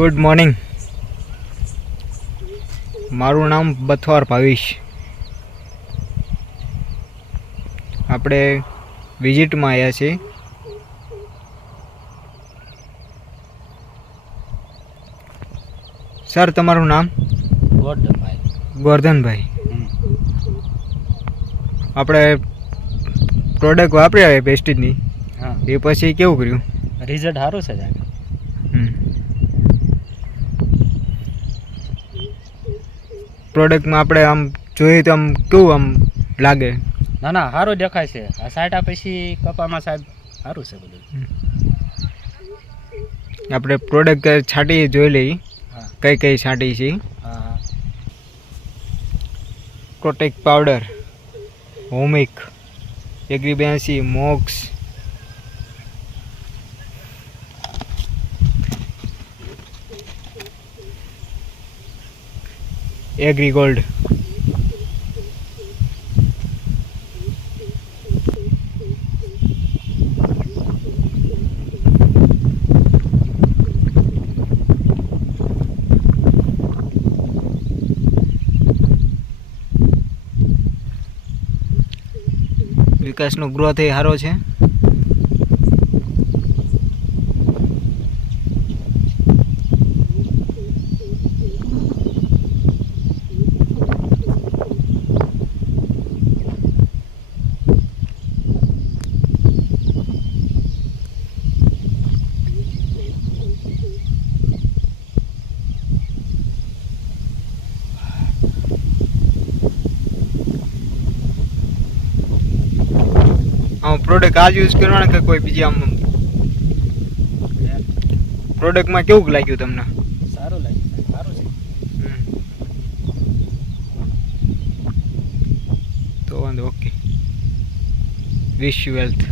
Good morning. મારું નામ બથવાર ભાવિશ. આપણે વિઝિટમાં આવ્યા છીએ. સર, તમારું નામ? ગોરધનભાઈ. આપણે પ્રોડક્ટ વાપર્યા પેસ્ટિજની, હા, એ પછી કેવું કર્યું? રિઝલ્ટ સારું છે જાગે. પ્રોડક્ટમાં આપણે આમ જોઈએ તો આમ કેવું આમ લાગે? ના ના, સારું દેખાય છે. આ સાઈટા પછી કપામાં સાહેબ સારું છે બધું. આપણે પ્રોડક્ટ છાંટી જોઈ લઈએ, હા કઈ કઈ છાંટી છે. હા હા. પ્રોટેક્ટ પાવડર, હોમિક, એગ્રી 82, મોક્સ, એગ્રી ગોલ્ડ. વિકાસનો ગ્રોથ એ સારો છે. પ્રોડક્ટ આજ યુઝ કરવાના કે કોઈ બીજી? આમ પ્રોડક્ટમાં કેવું લાગ્યું તમને? સારું લાગ્યું, સારું છે. તો વાંધો, ઓકે. Wish you health.